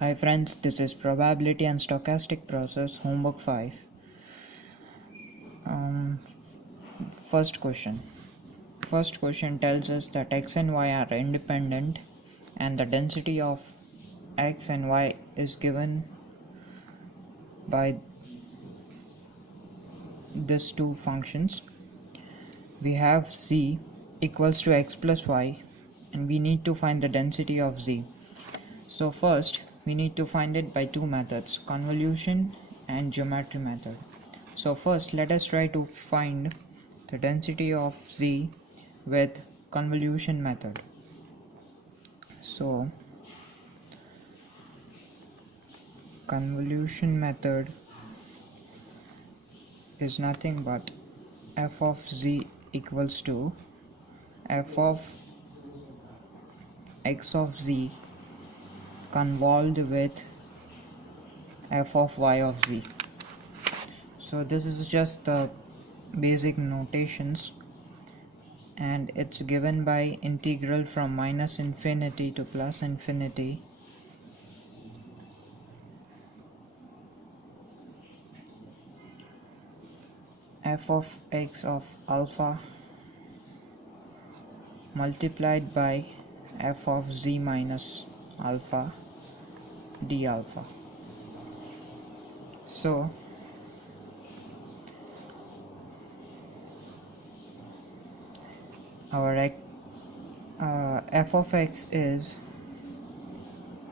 Hi friends, this is probability and stochastic process homework 5. First question. First question tells us that x and y are independent and the density of x and y is given by these two functions. We have z equals to x plus y and we need to find the density of z. So first we need to find it by two methods, convolution and geometry method. So first let us try to find the density of z with convolution method. So convolution method is nothing but f of z equals to f of x of z convolved with f of y of z. So this is just the basic notations and it's given by integral from minus infinity to plus infinity f of x of alpha multiplied by f of z minus alpha d alpha. So our f of x is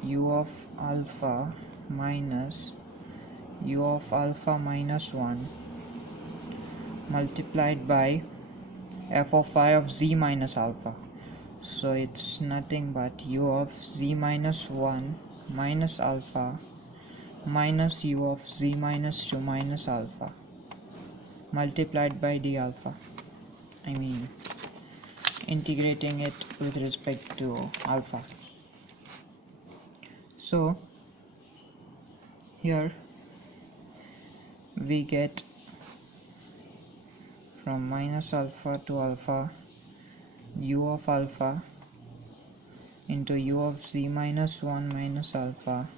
u of alpha minus u of alpha minus 1 multiplied by f of y of z minus alpha. So it's nothing but u of z minus 1 minus alpha minus u of z minus 2 minus alpha multiplied by d alpha. Integrating it with respect to alpha. So here we get from minus alpha to alpha u of alpha into u of z minus 1 minus alpha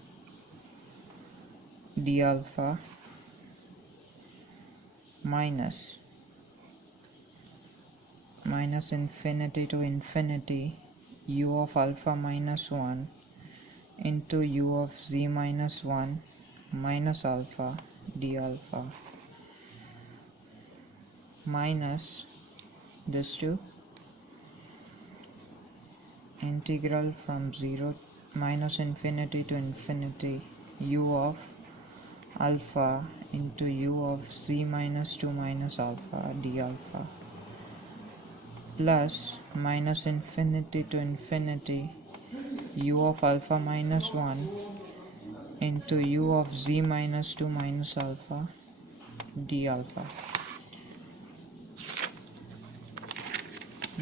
d alpha minus infinity to infinity u of alpha minus 1 into u of z minus 1 minus alpha d alpha minus this two integral from 0 minus infinity to infinity u of alpha into u of z minus 2 minus alpha d alpha plus minus infinity to infinity u of alpha minus 1 into u of z minus 2 minus alpha d alpha.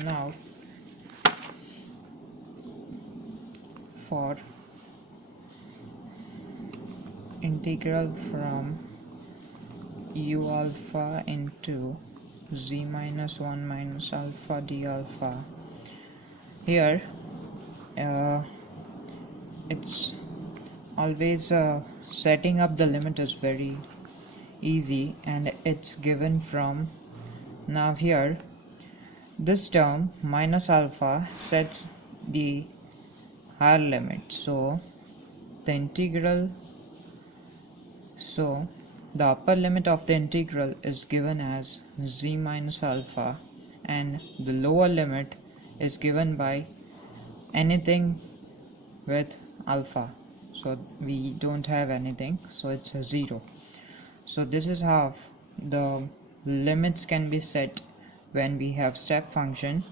Now for integral from u alpha into z minus 1 minus alpha d alpha, here it's always setting up the limit is very easy and it's given from, now here this term minus alpha sets the higher limit, so the integral, so the upper limit of the integral is given as z minus alpha and the lower limit is given by anything with alpha. So we don't have anything, so it's a 0. So this is how the limits can be set when we have step function.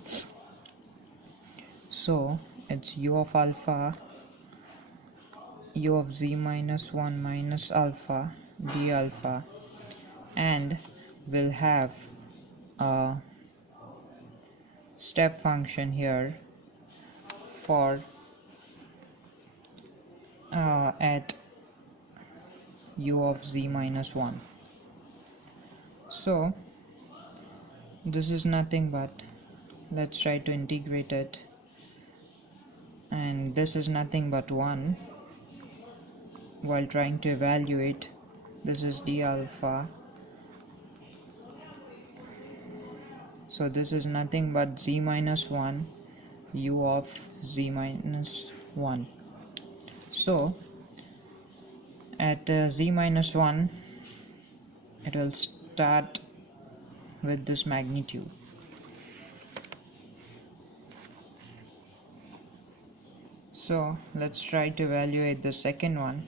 So it's u of alpha u of z minus 1 minus alpha d alpha, and we'll have a step function here for at u of z minus 1. So this is nothing but, let's try to integrate it, and this is nothing but 1 while trying to evaluate. This is d alpha, so this is nothing but z minus 1 u of z minus 1. So at z minus 1 it will start with this magnitude. So let's try to evaluate the second one.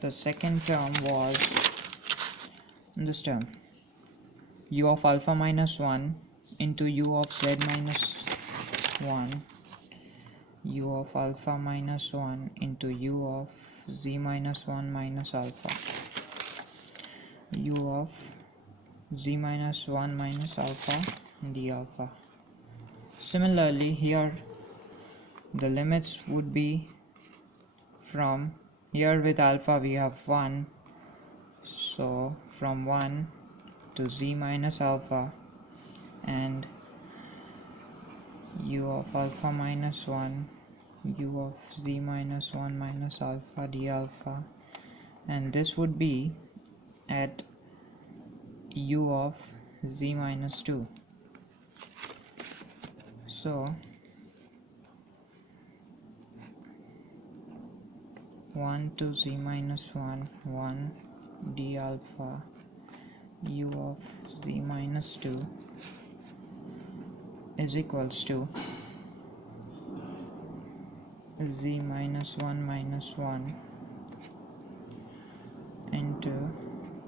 The second term was this term, u of alpha minus 1 into u of z minus 1, u of alpha minus 1 into u of z minus 1 minus alpha, u of z minus 1 minus alpha d alpha. Similarly, here the limits would be from here with alpha we have 1, so from 1 to z minus alpha, and u of alpha minus 1 u of z minus 1 minus alpha d alpha, and this would be at u of z minus 2. So 1 to z minus 1 1 d alpha u of z minus 2 is equals to z minus 1 minus 1 into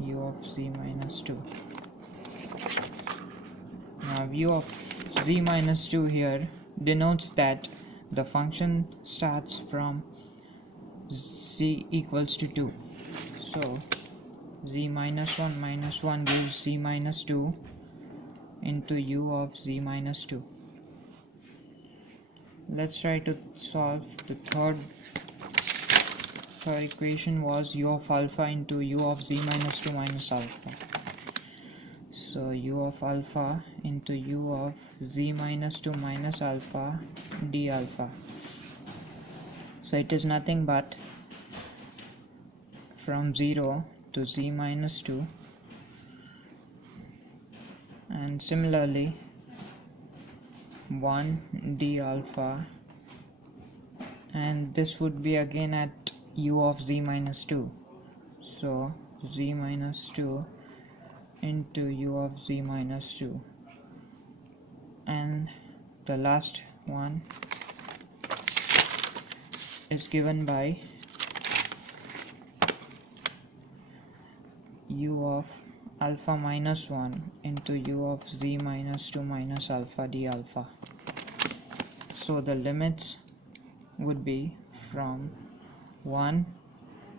u of z minus 2. Now u of z minus 2 here denotes that the function starts from z equals to 2. So z minus 1 gives z minus 2 into u of z minus 2. Let's try to solve the third equation was u of alpha into u of z minus 2 minus alpha. So u of alpha into u of z minus 2 minus alpha d alpha. So it is nothing but from 0 to z minus 2, and similarly 1 d alpha, and this would be again at u of z minus 2, so z minus 2 into u of z minus 2, and the last one is given by u of alpha minus 1 into u of z minus 2 minus alpha d alpha. So the limits would be from 1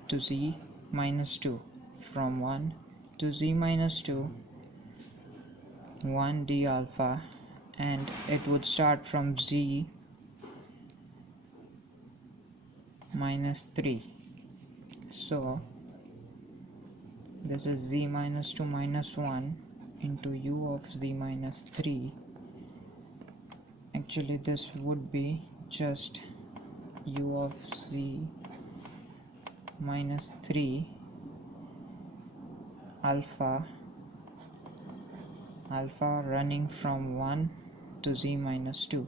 to z minus 2, from 1 to z minus 2 1 d alpha, and it would start from z minus 3. So this is z minus 2 minus 1 into u of z minus 3. Actually this would be just u of z minus 3 alpha running from 1 to z minus 2.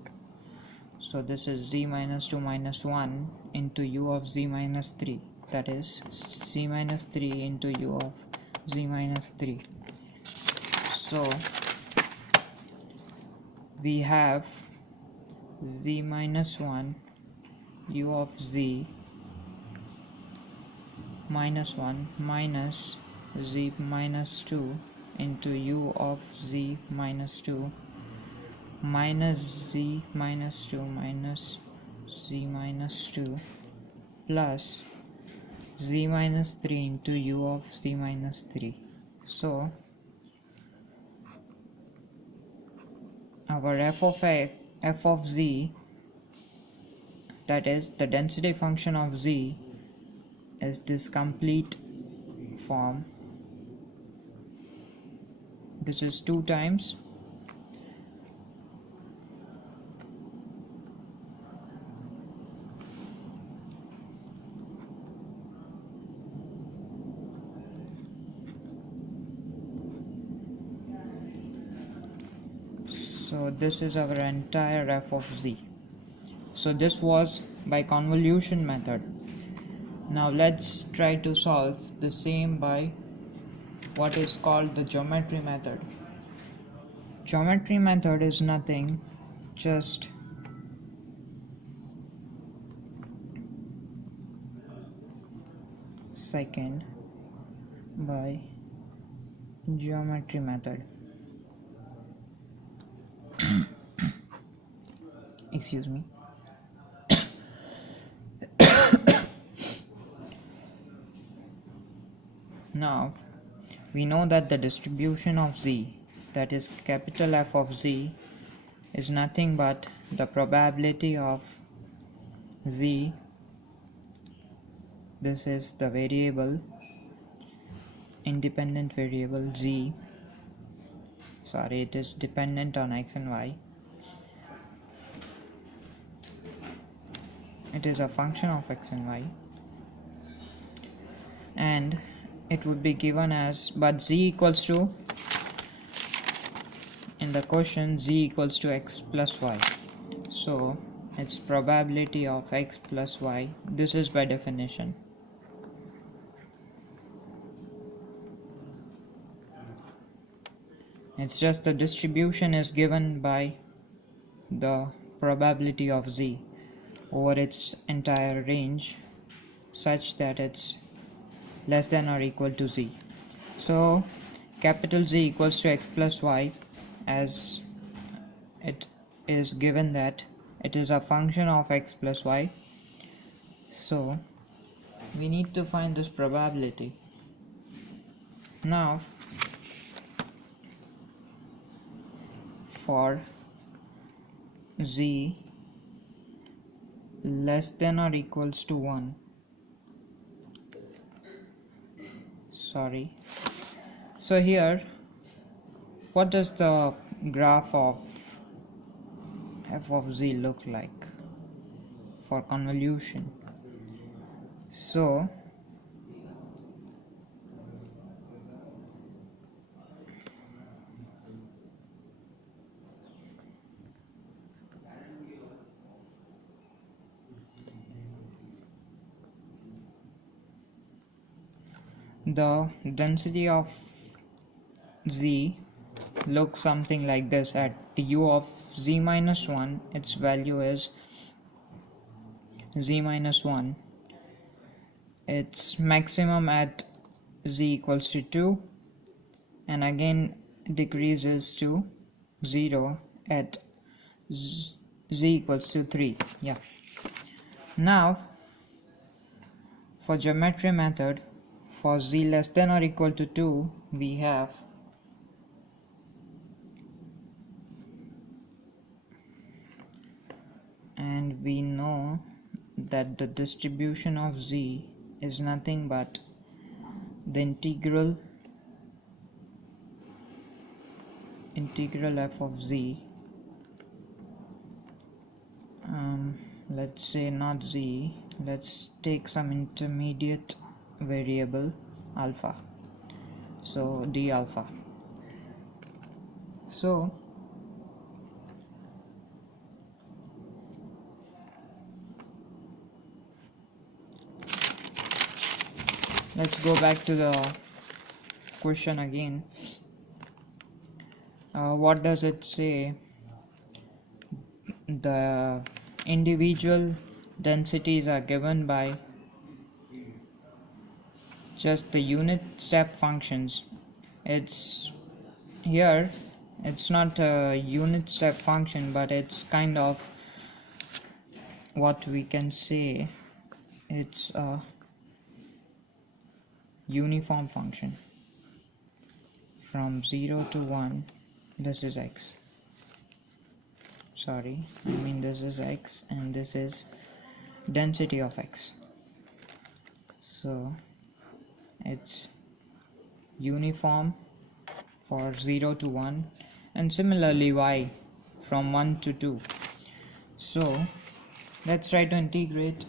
So this is z minus 2 minus 1 into u of z minus 3, that is z minus 3 into u of z minus 3. So we have z minus 1 u of z minus 1 minus z minus 2 into u of z minus 2 minus z minus 2 minus z minus 2 plus z minus 3 into u of z minus 3. So our f of z, that is the density function of z, is this complete form. This is 2 times So this is our entire f of z. So this was by convolution method. Now let's try to solve the same by what is called the geometry method. Geometry method is nothing, just second by geometry method. Excuse me. Now we know that the distribution of z, that is capital F of z, is nothing but the probability of z. This is the variable, independent variable z. Sorry, it is dependent on x and y. It is a function of x and y, and it would be given as, but z equals to, in the question z equals to x plus y, so its probability of x plus y, this is by definition. It's just the distribution is given by the probability of z over its entire range such that it's less than or equal to z. So capital Z equals to x plus y, as it is given that it is a function of x plus y. So we need to find this probability. Now for z less than or equals to 1, sorry, so here what does the graph of f of z look like for convolution? So the density of z looks something like this. At u of z minus 1, its value is z minus 1. Its maximum at z equals to 2, and again decreases to 0 at z equals to 3. Yeah. Now for geometry method, for z less than or equal to 2, we have and we know that the distribution of z is nothing but the integral f of z, let's say not z, let's take some intermediate variable alpha, so d alpha. So let's go back to the question again. What does it say? The individual densities are given by just the unit step functions. It's here, it's not a unit step function, but it's kind of what we can say, it's a uniform function. From 0 to 1, this is x, sorry, I mean this is x, and this is density of x, so it's uniform for 0 to 1, and similarly y from 1 to 2. So let's try to integrate,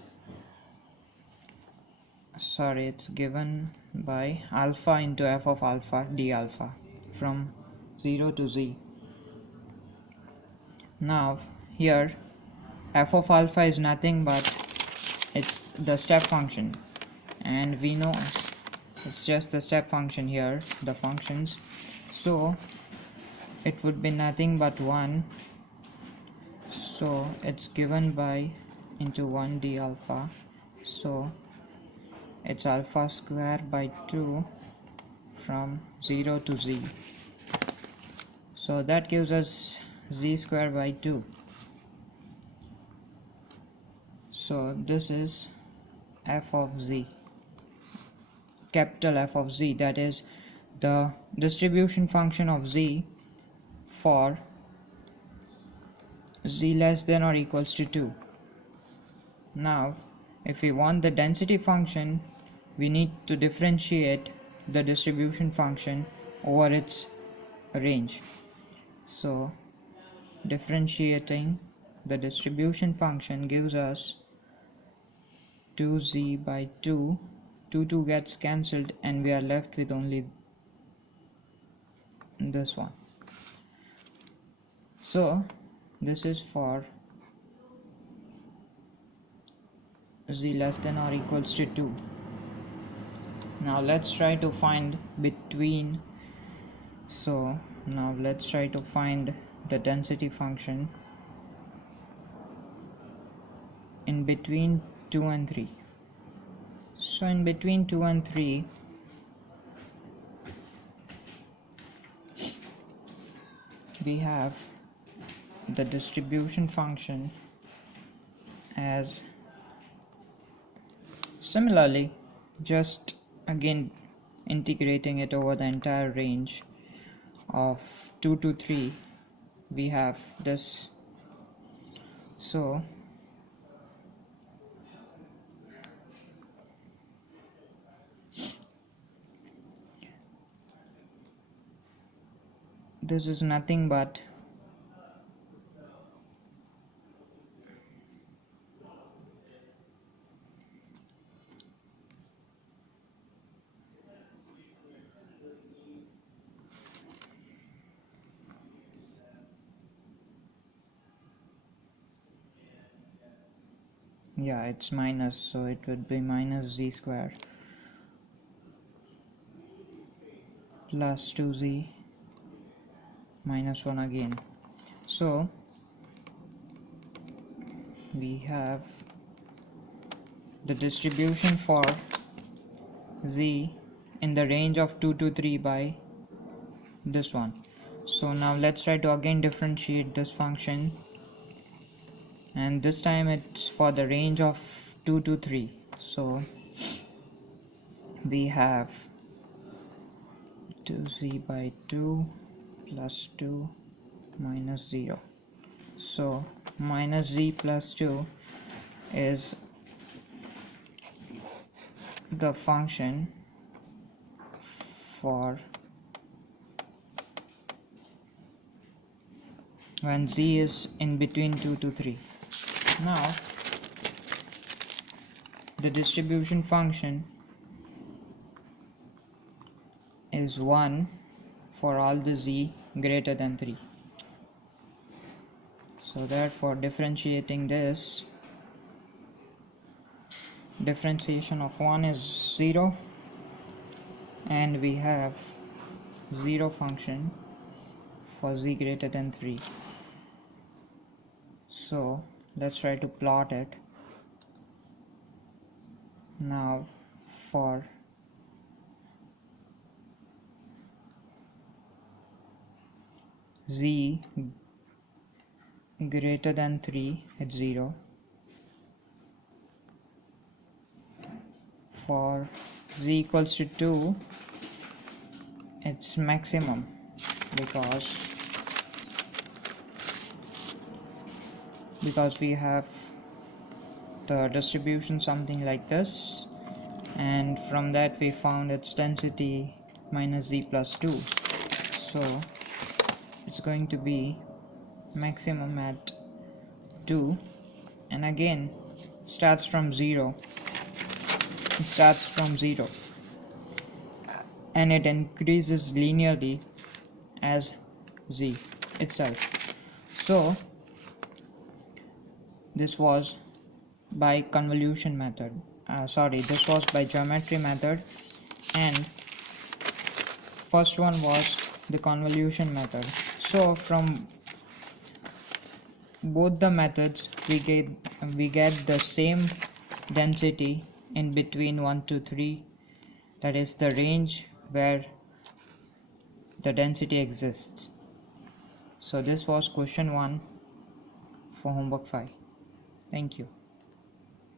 sorry, it's given by alpha into f of alpha d alpha from 0 to z. Now here f of alpha is nothing but it's the step function, and we know it's just the step function here, the functions, so it would be nothing but 1, so it's given by into 1 d alpha, so it's alpha square by 2 from 0 to z, so that gives us z square by 2. So this is f of z, capital F of z, that is the distribution function of z for z less than or equals to 2. Now if we want the density function, we need to differentiate the distribution function over its range. So differentiating the distribution function gives us 2z by 2, 2 gets cancelled, and we are left with only this one. So this is for z less than or equals to 2. Now let's try to find between, so now let's try to find the density function in between 2 and 3. So in between 2 and 3, we have the distribution function as similarly, just again integrating it over the entire range of 2 to 3, we have this. So this is nothing but it's minus, so it would be minus z square plus 2z minus 1 again. So we have the distribution for z in the range of 2 to 3 by this one. So now let's try to again differentiate this function, and this time it's for the range of 2 to 3. So we have 2z by 2 plus 2 minus 0. So minus z plus 2 is the function for when z is in between 2 to 3. Now the distribution function is 1 for all the z greater than 3. So therefore differentiating this, differentiation of 1 is 0, and we have 0 function for z greater than 3. So let's try to plot it. Now for z greater than 3, it's 0. For z equals to 2, it's maximum, because we have the distribution something like this, and from that we found its density minus z plus 2, so it's going to be maximum at 2, and again starts from 0. It starts from 0 and it increases linearly as z itself. So this was by convolution method. This was by geometry method, and first one was the convolution method. So from both the methods we get the same density in between 1 to 3, that is the range where the density exists. So this was question 1 for homework 5. Thank you.